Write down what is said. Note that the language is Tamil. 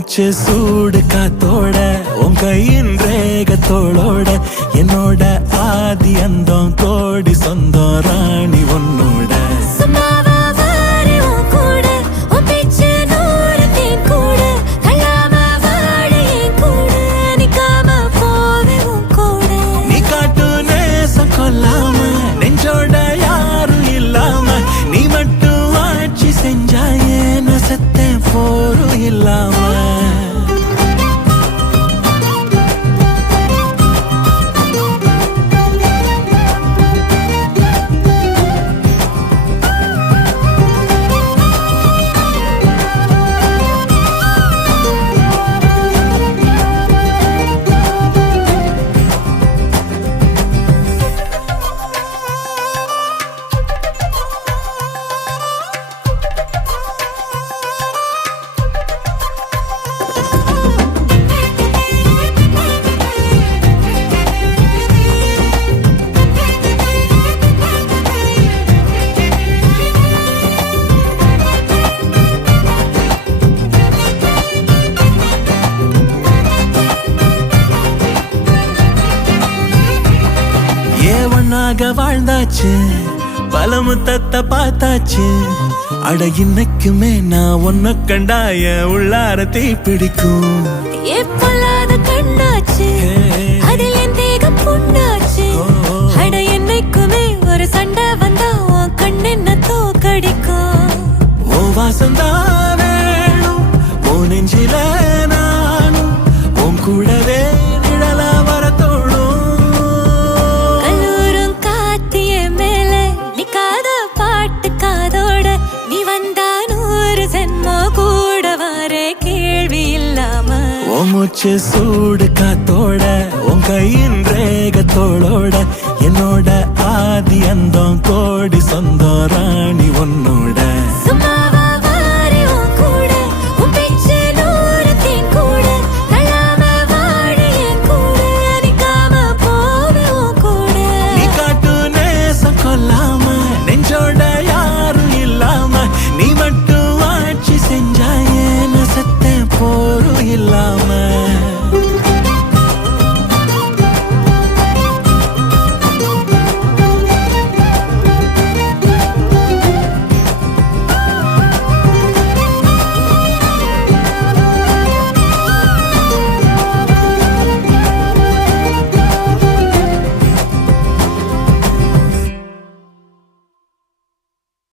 மூச்சு சூடு காத்தோட உன் கையின் ரேகத்தோளோட என்னோட ஆதி அந்தம் கோடி சொந்தம் ராணி உன்னோட நீ காட்டு நேசம் கொல்லாம நெஞ்சோட யாரும் இல்லாம நீ மட்டும் ஆட்சி செஞ்சாயே நசத்தேன் போரும் இல்லாம வாழ்ந்தாச்சு பல முத்தத்தை பார்த்தாச்சு அட இன்னைக்குமே நான் உன்ன கண்டாய உள்ளார தீ பிடிக்கும் கண்ணாச்சு அதில் என் தேகம் புண்ணாச்சு அட என்னைக்குமே ஒரு சண்டை வந்தா உன் கண் என்ன தோக்கடிக்கும் ஓ வாசந்தான் வேணும் ஓ நெஞ்சில நானும் உன் கூடவே நிழல வர தோணும் மூச்சு சூடு காத்தோட உன் கையின் ரேகத்தோளோட என்னோட ஆதி அந்தம் கோடி சொந்தம் ராணி உன்னோட